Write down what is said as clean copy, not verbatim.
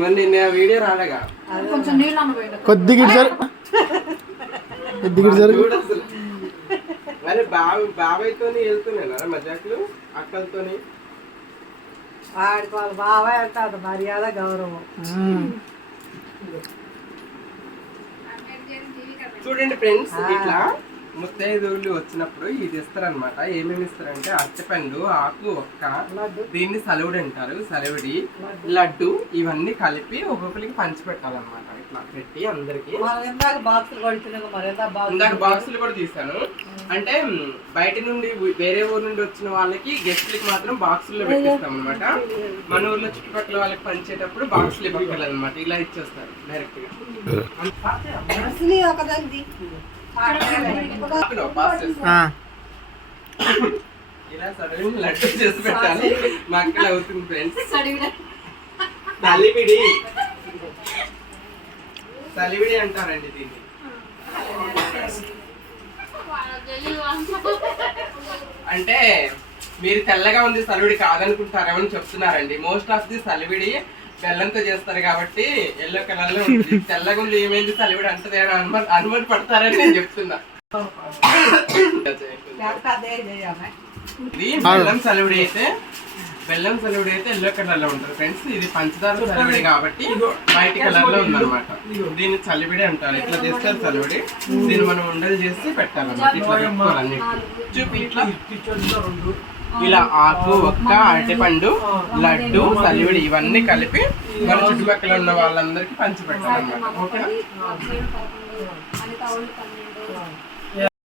మరి నిన్న వీడియో రాలేగా కొంచెం నీళ్ళు అన్నపోయింది కొద్దిగా సార్ మరి బాబాయ్తోని వెళ్తున్నారా మజాకులు అక్కలతోని వాడికి వాళ్ళ బాబాయ్ అంటే అది మర్యాద గౌరవం. చూడండి ఫ్రెండ్స్, ఇట్లా ముత్తైదువులు వచ్చినప్పుడు ఇది ఇస్తారనమాట. ఏమేమి ఇస్తారంటే అరటిపండు, ఆకు, ఒక్క, దీన్ని సలివిడి అంటారు, సలివిడి, లడ్డు, ఇవన్నీ కలిపి ఒక్కొక్కరికి పంచి పెట్టాలన్నమాట. ఇట్లా పెట్టి అందరికి ఇందాక బాక్సులు కూడా తీసాను. అంటే బయట నుండి వేరే ఊరు నుండి వచ్చిన వాళ్ళకి గెస్ట్లకి మాత్రం బాక్సుల్లో పెట్టిస్తాం అనమాట. మన ఊర్లో చుట్టుపక్కల వాళ్ళకి పంచేటప్పుడు బాక్సులు ఇవ్వగలనమాట. ఇలా ఇచ్చేస్తారు డైరెక్ట్ గా. ఇలా సడన్ లడ్డు చేసి పెట్టాలి. మా అక్కడ అవుతుంది ఫ్రెండ్స్. సలివిడి సలివిడి అంటారండి దీన్ని. అంటే మీరు తెల్లగా ఉంది సలివిడి కాదనుకుంటారేమని చెప్తున్నారండి. మోస్ట్ ఆఫ్ ది సలివిడి బెల్లంతో చేస్తారు కాబట్టి ఎల్లో కలర్ లో ఉంటుంది. తెల్లగా ఉంది ఏమైంది సలివిడి అంటది అని అనుమతి పడతారని నేను చెప్తున్నా. ఇది బెల్లం సలివిడి అయితే ఎల్లో కలర్ లో ఉంటుంది ఫ్రెండ్స్. ఇది పంచదార సలివిడి కాబట్టి వైట్ కలర్ లో ఉందన్నమాట. దీన్ని చలివిడి అంటారు. ఇట్లా చేస్తారు చలివిడి. దీన్ని మనం ఉండలు చేసి పెట్టాలన్నమాట. ఇట్లా పెట్టుకోవాలి చూపి. ఇట్లా ఇలా ఆకు, ఒక్క, అరటిపండు, లడ్డు, సలివిడి ఇవన్నీ కలిపి మన చుట్టుపక్కల ఉన్న వాళ్ళందరికీ పంచి పెట్టాలన్నమాట. ఓకేనా?